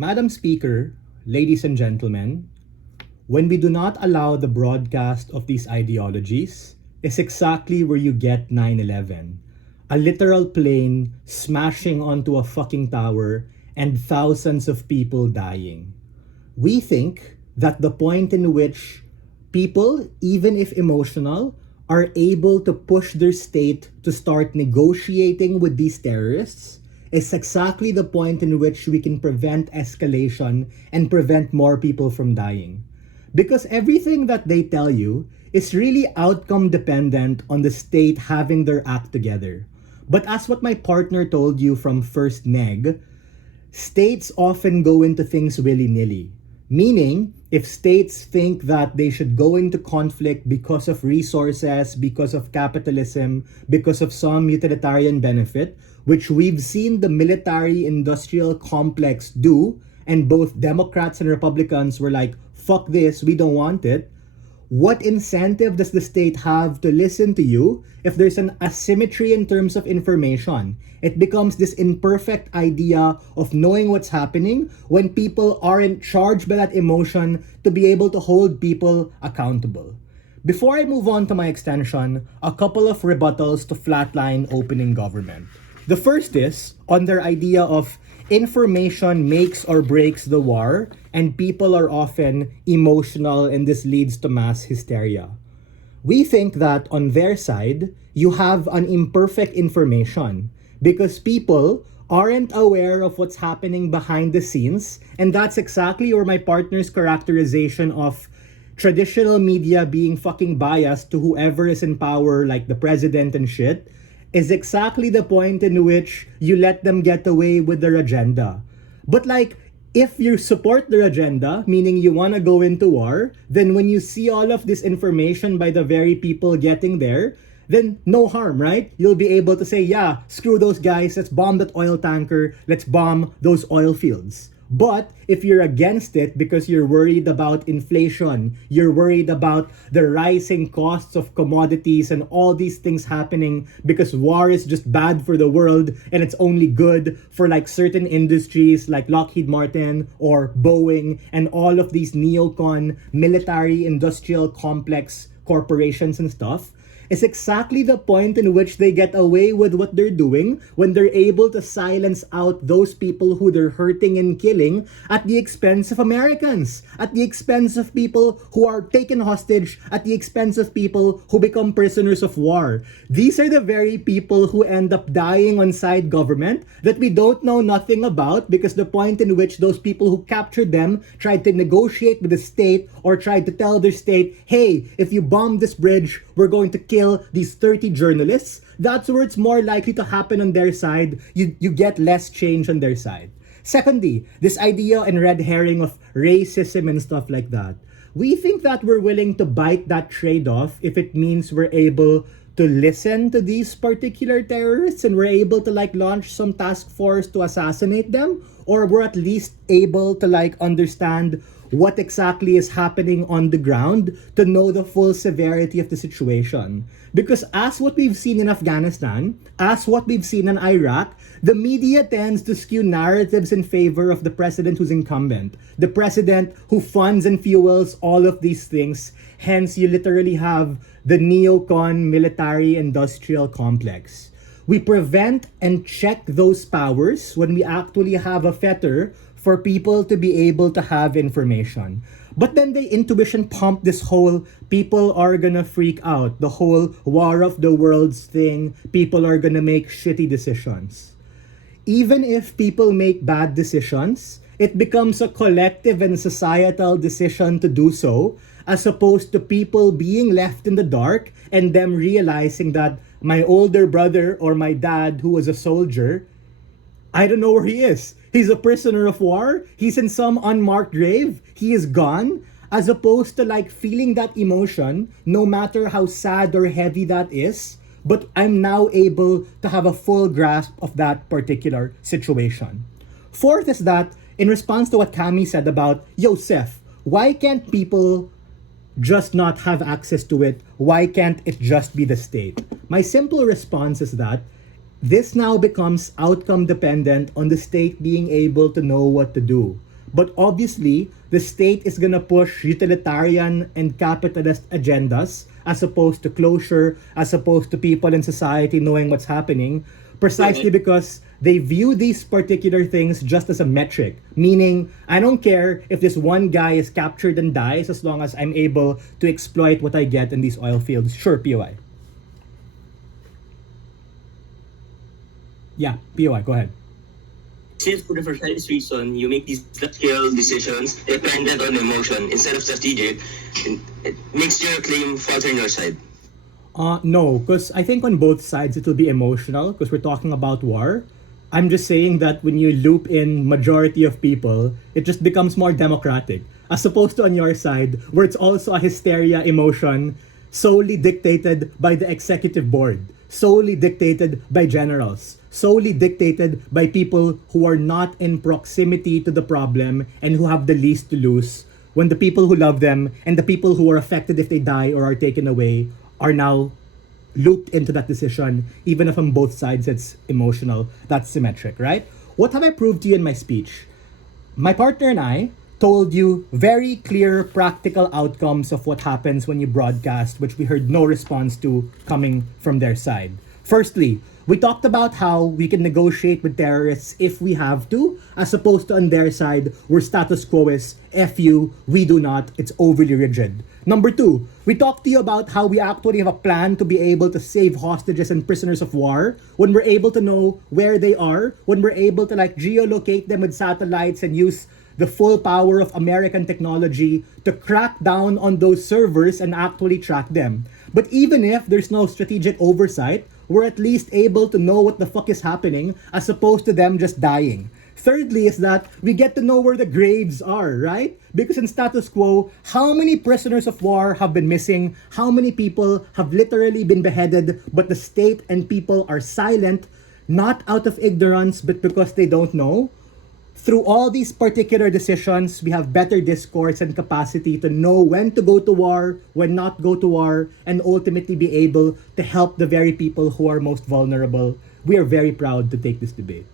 Madam Speaker, ladies and gentlemen, when we do not allow the broadcast of these ideologies, is exactly where you get 9/11. A literal plane smashing onto a fucking tower and thousands of people dying. We think that the point in which people, even if emotional, are able to push their state to start negotiating with these terrorists is exactly the point in which we can prevent escalation and prevent more people from dying. Because everything that they tell you is really outcome dependent on the state having their act together. But as what my partner told you from first neg, states often go into things willy-nilly. Meaning, if states think that they should go into conflict because of resources, because of capitalism, because of some utilitarian benefit, which we've seen the military-industrial complex do, and both Democrats and Republicans were like, fuck this, we don't want it, what incentive does the state have to listen to you if there's an asymmetry in terms of information? It becomes this imperfect idea of knowing what's happening when people aren't charged by that emotion to be able to hold people accountable. Before I move on to my extension, a couple of rebuttals to flatline opening government. The first is on their idea of information makes or breaks the war, and people are often emotional and this leads to mass hysteria. We think that on their side, you have an imperfect information because people aren't aware of what's happening behind the scenes, and that's exactly where my partner's characterization of traditional media being fucking biased to whoever is in power, like the president and shit, is exactly the point in which you let them get away with their agenda. But like, if you support their agenda, meaning you want to go into war, then when you see all of this information by the very people getting there, then no harm, right? You'll be able to say, yeah, screw those guys, let's bomb that oil tanker, let's bomb those oil fields. But if you're against it because you're worried about inflation, you're worried about the rising costs of commodities and all these things happening because war is just bad for the world and it's only good for like certain industries like Lockheed Martin or Boeing and all of these neocon military industrial complex corporations and stuff, is exactly the point in which they get away with what they're doing when they're able to silence out those people who they're hurting and killing at the expense of Americans, at the expense of people who are taken hostage, at the expense of people who become prisoners of war. These are the very people who end up dying on side government that we don't know nothing about because the point in which those people who captured them tried to negotiate with the state or tried to tell their state, hey, if you bomb this bridge, we're going to kill these 30 journalists, that's where it's more likely to happen on their side. You get less change on their side. Secondly, this idea and red herring of racism and stuff like that. We think that we're willing to bite that trade-off if it means we're able to listen to these particular terrorists and we're able to like launch some task force to assassinate them, or we're at least able to like understand what exactly is happening on the ground to know the full severity of the situation. Because as what we've seen in Afghanistan, as what we've seen in Iraq, the media tends to skew narratives in favor of the president who's incumbent, the president who funds and fuels all of these things. Hence, you literally have the neocon military industrial complex. We prevent and check those powers when we actually have a fetter for people to be able to have information. But then the intuition pumped this whole people are gonna freak out, the whole war of the worlds thing, people are gonna make shitty decisions. Even if people make bad decisions, it becomes a collective and societal decision to do so, as opposed to people being left in the dark and them realizing that my older brother or my dad who was a soldier, I don't know where he is. He's a prisoner of war. He's in some unmarked grave. He is gone. As opposed to like feeling that emotion, no matter how sad or heavy that is, but I'm now able to have a full grasp of that particular situation. Fourth is that, in response to what Cami said about Josef, why can't people just not have access to it? Why can't it just be the state? My simple response is that this now becomes outcome dependent on the state being able to know what to do. But obviously, the state is gonna push utilitarian and capitalist agendas as opposed to closure, as opposed to people in society knowing what's happening, precisely because they view these particular things just as a metric. Meaning, I don't care if this one guy is captured and dies as long as I'm able to exploit what I get in these oil fields. Sure, POI. Yeah, POI, go ahead. Since for the precise reason, you make these scale decisions dependent on emotion instead of strategic, it makes your claim falter on your side. No, because I think on both sides it will be emotional because we're talking about war. I'm just saying that when you loop in majority of people, it just becomes more democratic. As opposed to on your side, where it's also a hysteria emotion solely dictated by the executive board, solely dictated by generals, solely dictated by people who are not in proximity to the problem and who have the least to lose, when the people who love them and the people who are affected if they die or are taken away are now looped into that decision, even if on both sides it's emotional. That's symmetric, right? What have I proved to you in my speech? My partner and I told you very clear practical outcomes of what happens when you broadcast, which we heard no response to coming from their side. Firstly, we talked about how we can negotiate with terrorists if we have to, as opposed to on their side, where status quo is F you, we do not, it's overly rigid. Number two, we talked to you about how we actually have a plan to be able to save hostages and prisoners of war when we're able to know where they are, when we're able to geolocate them with satellites and use the full power of American technology to crack down on those servers and actually track them. But even if there's no strategic oversight, we're at least able to know what the fuck is happening as opposed to them just dying. Thirdly is that we get to know where the graves are, right? Because in status quo, how many prisoners of war have been missing? How many people have literally been beheaded, but the state and people are silent, not out of ignorance, but because they don't know? Through all these particular decisions, we have better discourse and capacity to know when to go to war, when not go to war, and ultimately be able to help the very people who are most vulnerable. We are very proud to take this debate.